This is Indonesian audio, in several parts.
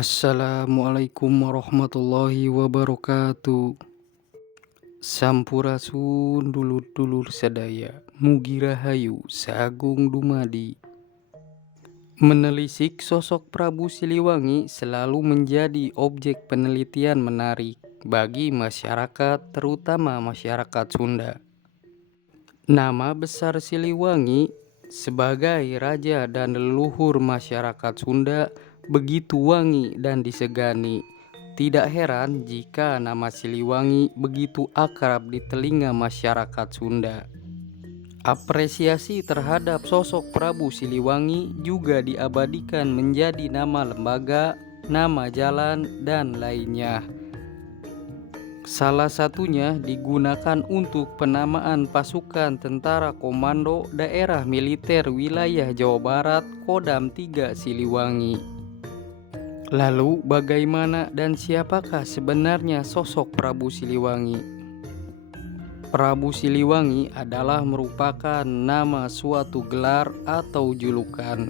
Assalamualaikum warahmatullahi wabarakatuh. Sampurasun dulur-dulur sadaya, mugi rahayu sagung dumadi. Menelisik sosok Prabu Siliwangi selalu menjadi objek penelitian menarik bagi masyarakat, terutama masyarakat Sunda. Nama besar Siliwangi sebagai raja dan leluhur masyarakat Sunda begitu wangi dan disegani. Tidak heran jika nama Siliwangi begitu akrab di telinga masyarakat Sunda. Apresiasi terhadap sosok Prabu Siliwangi juga diabadikan menjadi nama lembaga, nama jalan, dan lainnya. Salah satunya digunakan untuk penamaan pasukan tentara komando daerah militer wilayah Jawa Barat Kodam 3 Siliwangi. Lalu bagaimana dan siapakah sebenarnya sosok Prabu Siliwangi? Prabu Siliwangi adalah merupakan nama suatu gelar atau julukan.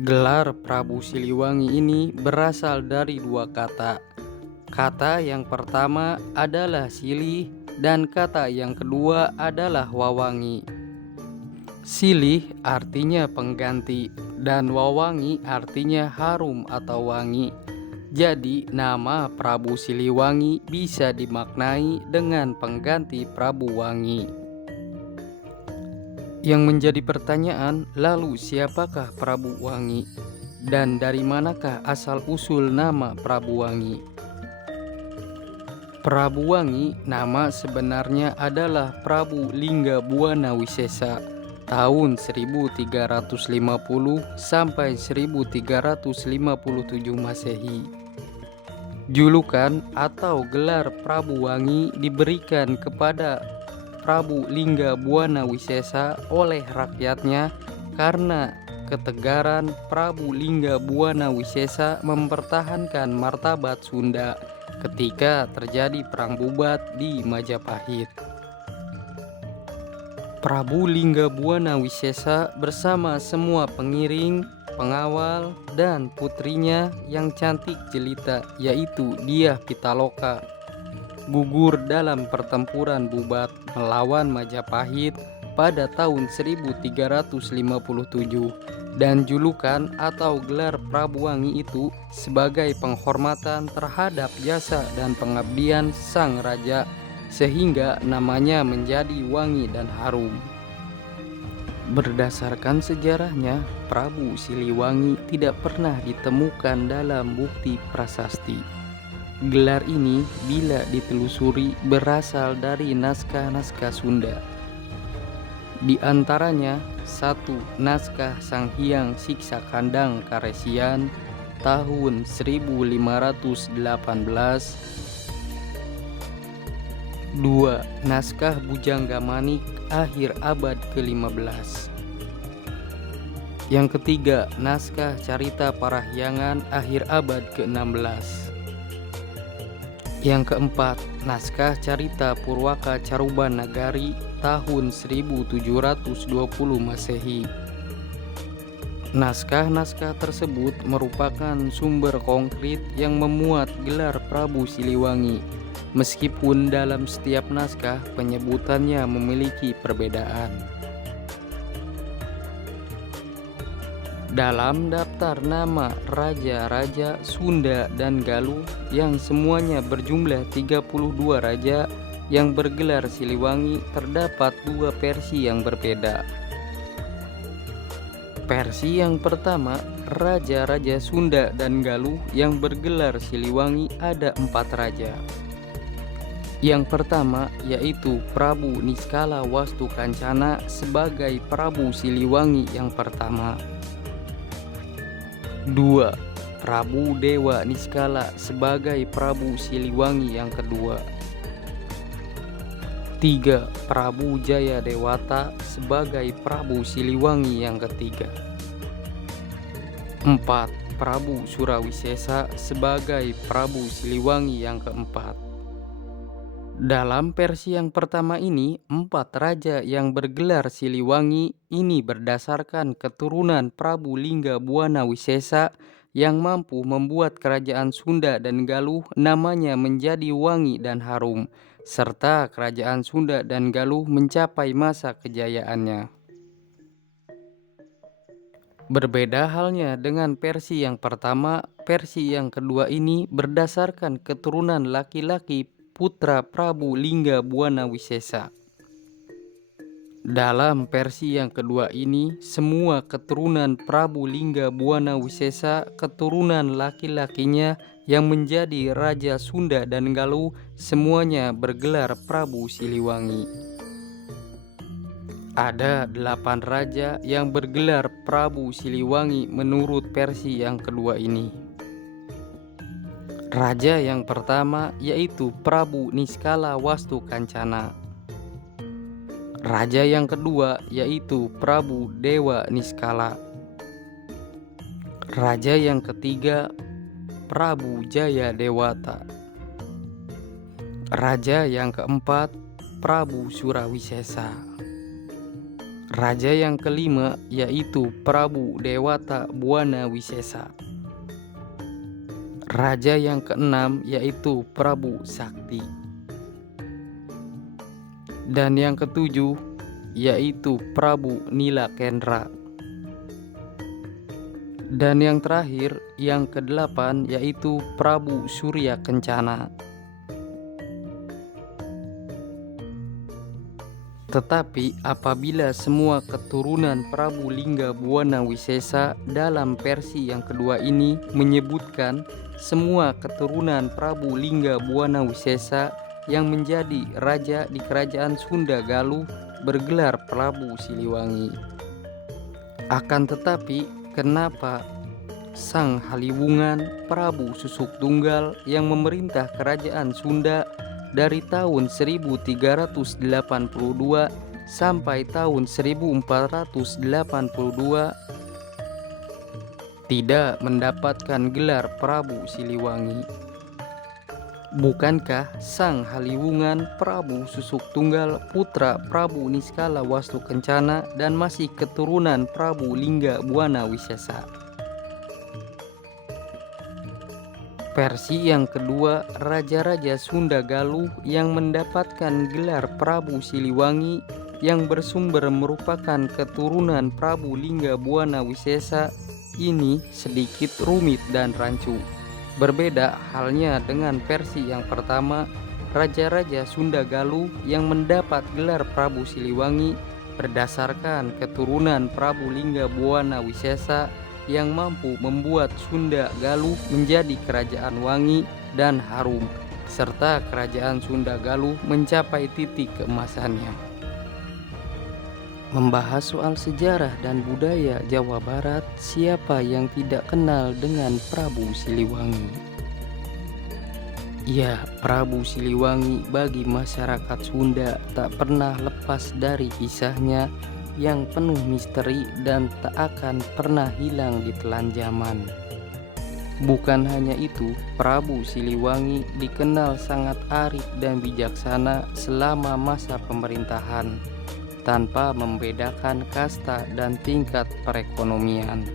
Gelar Prabu Siliwangi ini berasal dari dua kata. Kata yang pertama adalah silih dan kata yang kedua adalah wawangi. Silih artinya pengganti dan wawangi artinya harum atau wangi. Jadi nama Prabu Siliwangi bisa dimaknai dengan pengganti Prabu Wangi. Yang menjadi pertanyaan, lalu siapakah Prabu Wangi? Dan dari manakah asal-usul nama Prabu Wangi? Prabu Wangi nama sebenarnya adalah Prabu Linggabuana Wisesa tahun 1350 sampai 1357 Masehi. Julukan atau gelar Prabu Wangi diberikan kepada Prabu Linggabuana Wisesa oleh rakyatnya karena ketegaran Prabu Linggabuana Wisesa mempertahankan martabat Sunda ketika terjadi perang Bubat di Majapahit. Prabu Linggabuana Wisesa bersama semua pengiring, pengawal, dan putrinya yang cantik jelita yaitu Diah Pitaloka gugur dalam pertempuran Bubat melawan Majapahit pada tahun 1357 dan julukan atau gelar Prabu Wangi itu sebagai penghormatan terhadap jasa dan pengabdian sang raja sehingga namanya menjadi wangi dan harum. Berdasarkan sejarahnya, Prabu Siliwangi tidak pernah ditemukan dalam bukti prasasti. Gelar ini bila ditelusuri berasal dari naskah-naskah Sunda. Di antaranya 1. Naskah Sang Hyang Siksa Kandang Karesian tahun 1518. 2. Naskah Bujangga Manik akhir abad ke-15. Yang ketiga, naskah Carita Parahyangan akhir abad ke-16. Yang keempat, naskah Carita Purwaka Caruban Nagari tahun 1720 Masehi. Naskah-naskah tersebut merupakan sumber konkret yang memuat gelar Prabu Siliwangi, meskipun dalam setiap naskah penyebutannya memiliki perbedaan. Dalam daftar nama raja-raja Sunda dan Galuh yang semuanya berjumlah 32 raja yang bergelar Siliwangi terdapat dua versi yang berbeda. Versi yang pertama, raja-raja Sunda dan Galuh yang bergelar Siliwangi ada 4 raja. Yang pertama yaitu Prabu Niskala Wastu Kancana sebagai Prabu Siliwangi yang pertama. 2. Prabu Dewa Niskala sebagai Prabu Siliwangi yang kedua. 3. Prabu Jaya Dewata sebagai Prabu Siliwangi yang ketiga. 4. Prabu Surawisesa sebagai Prabu Siliwangi yang keempat. Dalam versi yang pertama ini, 4 raja yang bergelar Siliwangi ini berdasarkan keturunan Prabu Linggabuana Wisesa yang mampu membuat kerajaan Sunda dan Galuh namanya menjadi wangi dan harum, serta kerajaan Sunda dan Galuh mencapai masa kejayaannya. Berbeda halnya dengan versi yang pertama, versi yang kedua ini berdasarkan keturunan laki-laki putra Prabu Lingga Buana Wisesa. Dalam versi yang kedua ini, semua keturunan Prabu Lingga Buana Wisesa, keturunan laki-lakinya yang menjadi Raja Sunda dan Galuh, semuanya bergelar Prabu Siliwangi. Ada 8 raja yang bergelar Prabu Siliwangi menurut versi yang kedua ini. Raja yang pertama yaitu Prabu Niskala Wastu Kancana. Raja yang kedua yaitu Prabu Dewa Niskala. Raja yang ketiga Prabu Jaya Dewata. Raja yang keempat Prabu Surawisesa. Raja yang kelima yaitu Prabu Dewata Buana Wisesa. Raja yang keenam yaitu Prabu Sakti. Dan yang ketujuh yaitu Prabu Nilakendra. Dan yang terakhir, yang kedelapan yaitu Prabu Surya Kencana. Tetapi apabila semua keturunan Prabu Lingga Buana Wisesa dalam versi yang kedua ini menyebutkan semua keturunan Prabu Lingga Buana Wisesa yang menjadi raja di kerajaan Sunda Galuh bergelar Prabu Siliwangi. Akan tetapi kenapa Sang Haliwungan Prabu Susuk Tunggal yang memerintah kerajaan Sunda dari tahun 1382 sampai tahun 1482 tidak mendapatkan gelar Prabu Siliwangi? Bukankah Sang Haliwungan Prabu Susuk Tunggal putra Prabu Niskala Wastu Kencana dan masih keturunan Prabu Lingga Buana Wisesa? Versi yang kedua, raja-raja Sunda Galuh yang mendapatkan gelar Prabu Siliwangi yang bersumber merupakan keturunan Prabu Lingga Buana Wisesa ini sedikit rumit dan rancu. Berbeda halnya dengan versi yang pertama, raja-raja Sunda Galuh yang mendapat gelar Prabu Siliwangi berdasarkan keturunan Prabu Lingga Buana Wisesa yang mampu membuat Sunda Galuh menjadi kerajaan wangi dan harum, serta kerajaan Sunda Galuh mencapai titik keemasannya. Membahas soal sejarah dan budaya Jawa Barat, siapa yang tidak kenal dengan Prabu Siliwangi? Ya, Prabu Siliwangi bagi masyarakat Sunda tak pernah lepas dari kisahnya yang penuh misteri dan tak akan pernah hilang di telan zaman. Bukan hanya itu, Prabu Siliwangi dikenal sangat arif dan bijaksana selama masa pemerintahan, tanpa membedakan kasta dan tingkat perekonomian.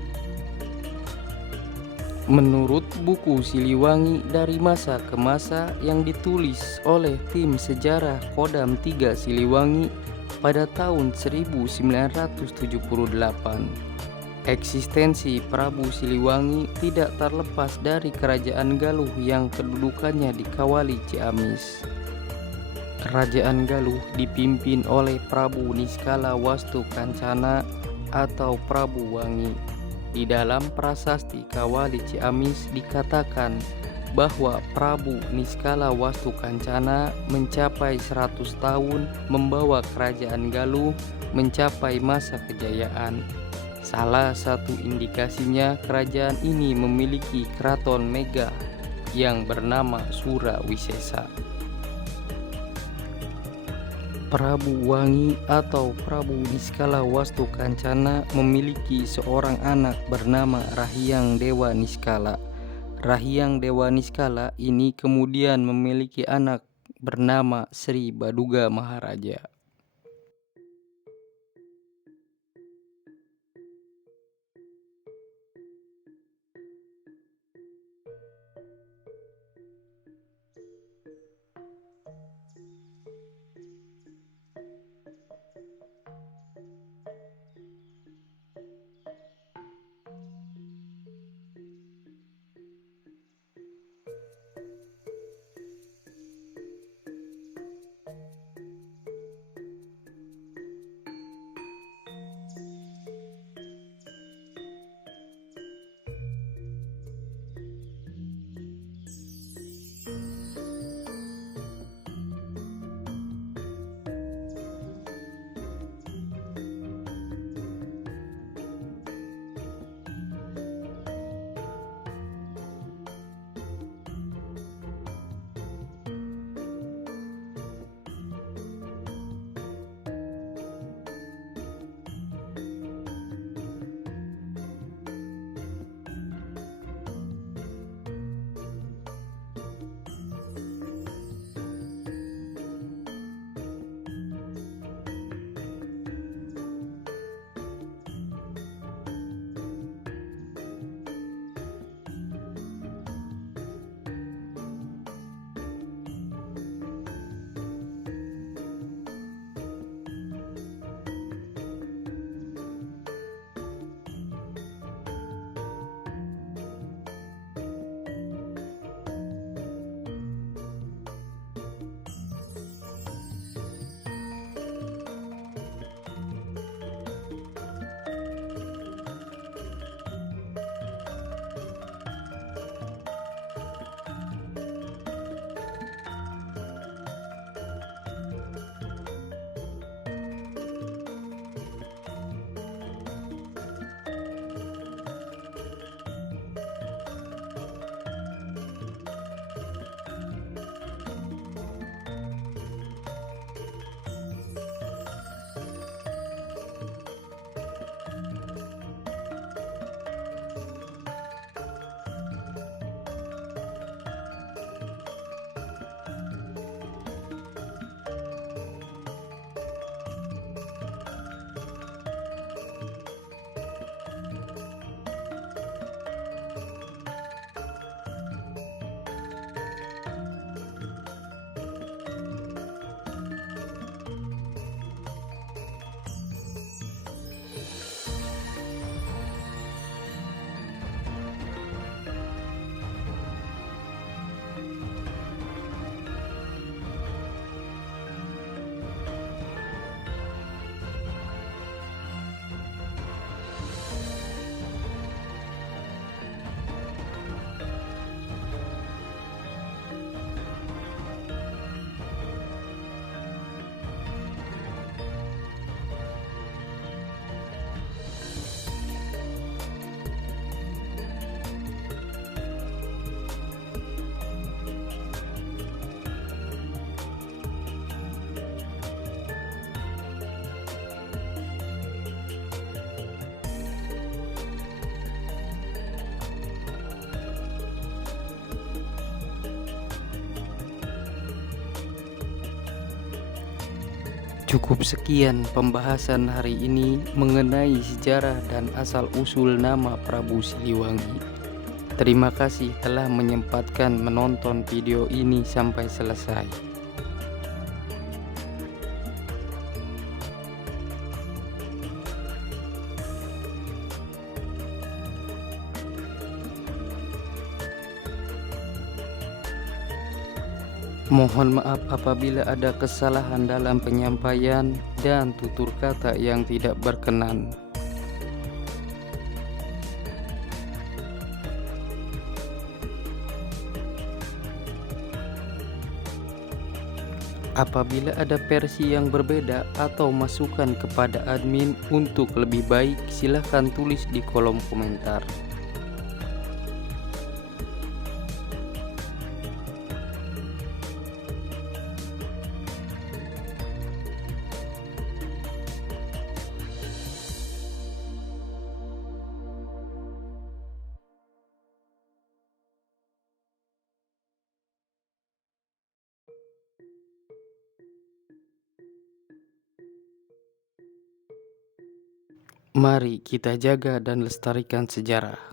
Menurut buku Siliwangi dari masa ke masa yang ditulis oleh tim sejarah Kodam 3 Siliwangi pada tahun 1978, eksistensi Prabu Siliwangi tidak terlepas dari kerajaan Galuh yang kedudukannya dikawali Ciamis. Kerajaan Galuh dipimpin oleh Prabu Niskala Wastu Kancana atau Prabu Wangi. Di dalam prasasti Kawali Ciamis dikatakan bahwa Prabu Niskala Wastu Kancana mencapai 100 tahun membawa kerajaan Galuh mencapai masa kejayaan. Salah satu indikasinya kerajaan ini memiliki keraton megah yang bernama Surawisesa. Prabu Wangi atau Prabu Niskala Wastu Kancana memiliki seorang anak bernama Rahyang Dewa Niskala. Rahyang Dewa Niskala ini kemudian memiliki anak bernama Sri Baduga Maharaja. Cukup sekian pembahasan hari ini mengenai sejarah dan asal-usul nama Prabu Siliwangi. Terima kasih telah menyempatkan menonton video ini sampai selesai. Mohon maaf apabila ada kesalahan dalam penyampaian dan tutur kata yang tidak berkenan. Apabila ada versi yang berbeda atau masukan kepada admin untuk lebih baik, silahkan tulis di kolom komentar. Mari kita jaga dan lestarikan sejarah.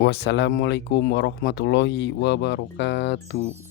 Wassalamualaikum warahmatullahi wabarakatuh.